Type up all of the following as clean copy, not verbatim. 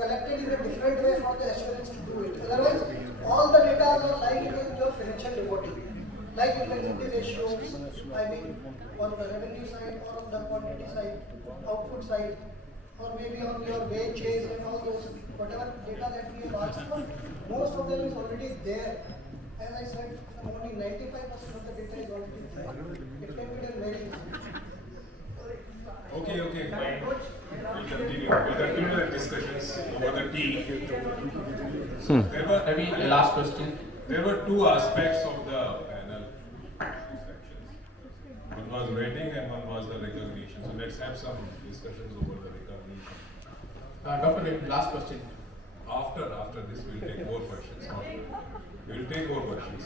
collected in a different way for the assurance to do it. Otherwise, all the data are lying in your financial reporting. Like intensity ratios, I mean, on the revenue side or on the quantity side, output side, or maybe on your wages and all those, whatever data that we have asked for, most of them is already there. As I said, only 95% of the data is already there. It can be done very easily. Okay, fine. We'll continue the discussions over the tea. There were, Maybe last question. There were two aspects of the panel sections. One was rating and one was the recognition. So let's have some discussions over the recognition. Dr. Dev, last question. After this, we'll take more questions. We'll take more questions.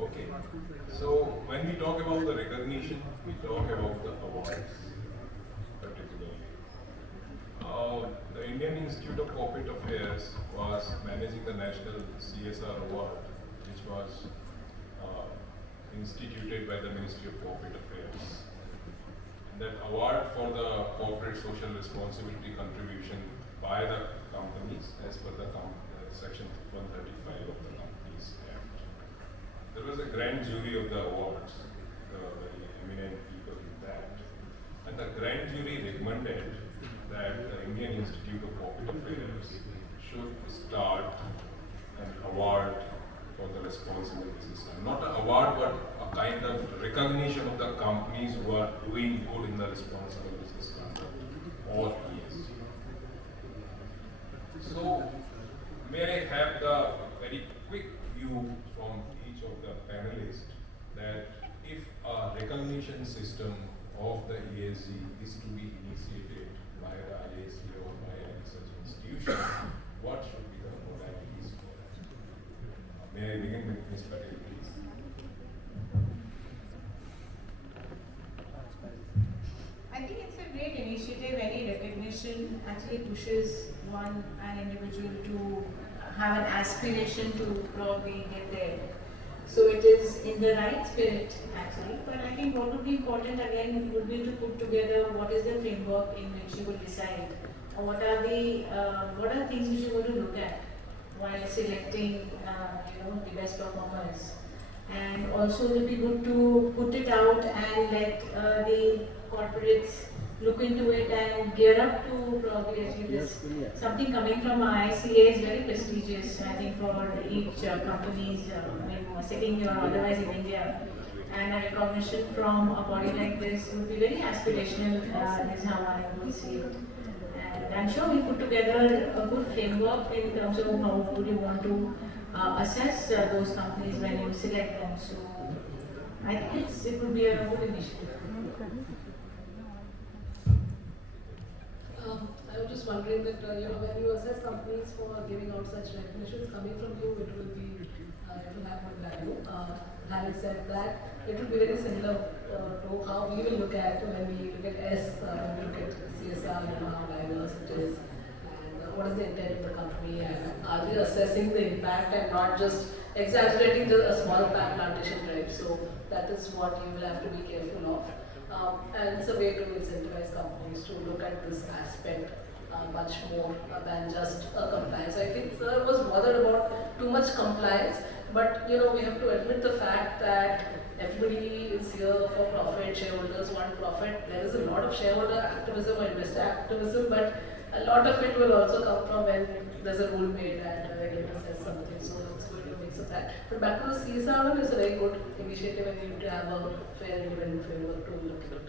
Okay. So when we talk about the recognition, we talk about the awards, particularly. The Indian Institute of Corporate Affairs was managing the National CSR Award, which was instituted by the Ministry of Corporate Affairs. And that award for the corporate social responsibility contribution by the companies, as per the section 135 of the Companies Act. There was a grand jury of the awards, the very eminent people in that. And the grand jury recommended that the Indian Institute of Corporate Affairs should start an award for the responsible business. Not an award, but a kind of recognition of the companies who are doing good in the responsible business conduct, or ESG. So, may I have the very quick view from each of the panelists that if a recognition system of the ESG is to be initiated by the IAC or by any such institution, what should be the modalities for that? May I begin with Ms. Patel, please? I think it's a great initiative. Any recognition actually pushes an individual to have an aspiration to probably get there. So it is in the right spirit actually, but I think what would be important again would be to put together what is the framework in which you will decide, or what are things which you want to look at while selecting the best performers. And also it will be good to put it out and let the corporates look into it and gear up to probably achieve this. Something coming from ICA is very prestigious, I think, for each companies sitting here or otherwise in India. And a recognition from a body like this would be very aspirational, is how I would see it. And I'm sure we put together a good framework in terms of how would you want to assess those companies when you select them. So I think it would be a good initiative. I was just wondering that when you assess companies for giving out such recognitions coming from you, it will have good value. Having said that, it will be very similar to how we will look at when we look at when we look at CSR, how diverse it is, and what is the intent of the company, and are they assessing the impact and not just exaggerating a small plantation drive. So that is what you will have to be careful of. And it's a way to incentivize companies to look at this aspect much more than just compliance. I think Sir was bothered about too much compliance, but we have to admit the fact that everybody is here for profit, shareholders want profit. There is a lot of shareholder activism or investor activism, but a lot of it will also come from when there's a rule made and a regulator says something. So it's going to mix of that. But back to the CSR one, is a very good initiative and you need to have a fair independent framework to look at it.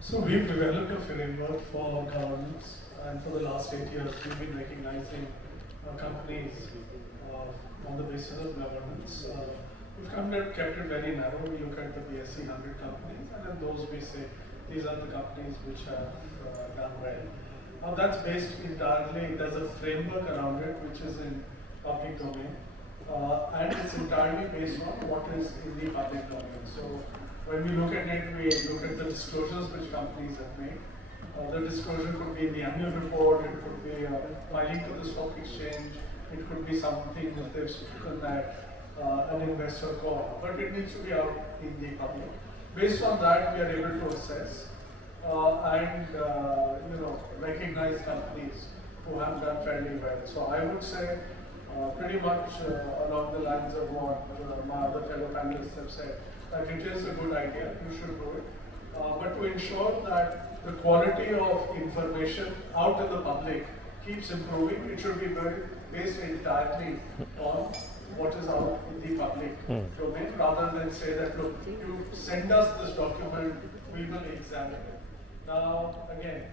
So we've developed a framework for governance, and for the last 8 years we've been recognizing companies on the basis of governance. We've kept it very narrow. We look at the BSE 100 companies, and then those we say these are the companies which have done well. Now that's based entirely, there's a framework around it which is in public domain, and it's entirely based on what is in the public domain. So when we look at it, we look at the disclosures which companies have made. The disclosure could be in the annual report, it could be filing to the stock exchange, it could be something that they've spoken at an investor call, but it needs to be out in the public. Based on that, we are able to assess and recognize companies who have done fairly well. So I would say pretty much along the lines of what my other fellow panelists have said, that it is a good idea, you should do it. But to ensure that the quality of information out in the public keeps improving, it should be based entirely on what is out in the public domain, rather than say that, look, you send us this document, we will examine it. Now, again,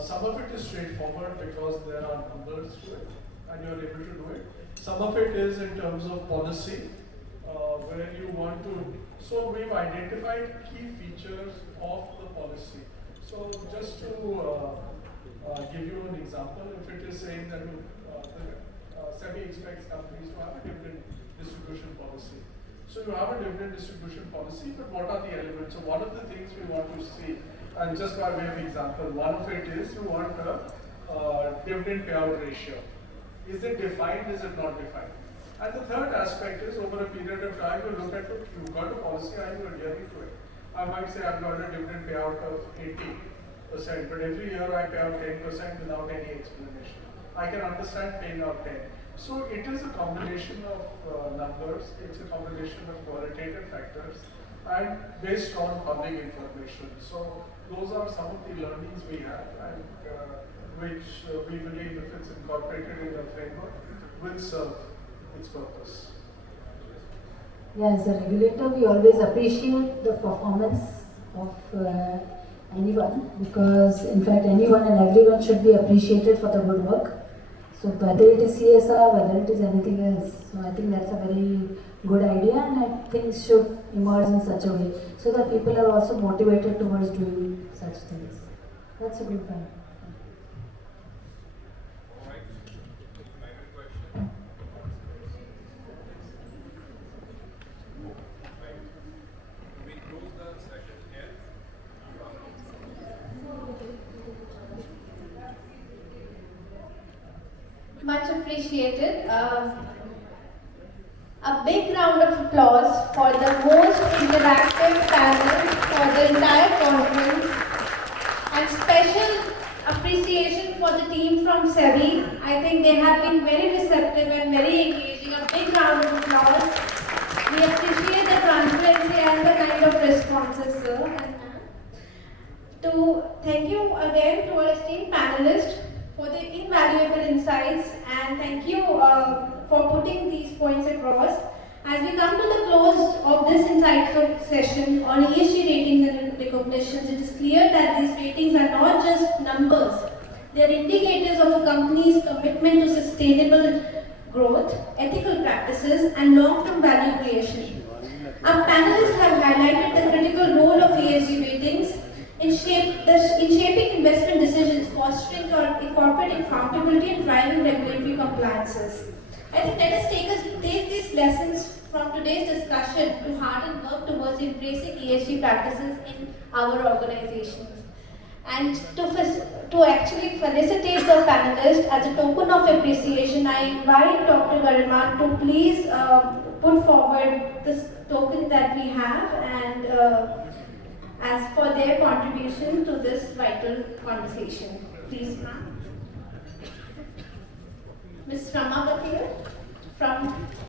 some of it is straightforward because there are numbers to it and you are able to do it. Some of it is in terms of policy, where you want to, so we've identified key features of the policy. So just to give you an example, if it is saying that SEBI expects companies to have a dividend distribution policy. So you have a dividend distribution policy, but what are the elements? So one of the things we want to see, and just by way of example, one of it is we want a dividend payout ratio. Is it defined? Is it not defined? And the third aspect is, over a period of time, you look at, look, you've got a policy and you're adhering to it. I might say I've got a dividend payout of 80%, but every year I pay out 10% without any explanation. I can understand paying out 10. So it is a combination of numbers, it's a combination of qualitative factors, and based on public information. So those are some of the learnings we have, and which we believe, if it's incorporated in the framework, will serve its purpose. Yeah, as a regulator, we always appreciate the performance of anyone, because in fact anyone and everyone should be appreciated for the good work. So whether it is CSR, whether it is anything else, so I think that's a very good idea, and I think should emerge in such a way so that people are also motivated towards doing such things. That's a good point. All right. Final question. Right. We close the session here. Much appreciated. A big round of applause for the most interactive panel for the entire conference, and special appreciation for the team from SEBI. I think they have been very receptive and very engaging. A big round of applause. We appreciate the transparency and the kind of responses, sir and ma'am. Thank you again to our esteemed panelists for the invaluable insights, and thank you for putting these points across. As we come to the close of this insightful session on ESG ratings and recognitions, it is clear that these ratings are not just numbers. They are indicators of a company's commitment to sustainable growth, ethical practices, and long-term value creation. Our panelists have highlighted the critical role of ESG ratings in shaping investment decisions, fostering corporate accountability, and driving regulatory compliances. I think let us take these lessons from today's discussion to heart and work towards embracing ESG practices in our organizations. And to actually felicitate the panelists, as a token of appreciation, I invite Dr. Garima to please put forward this token that we have, and as for their contribution to this vital conversation. Please, ma'am. Ms. Rama Patil from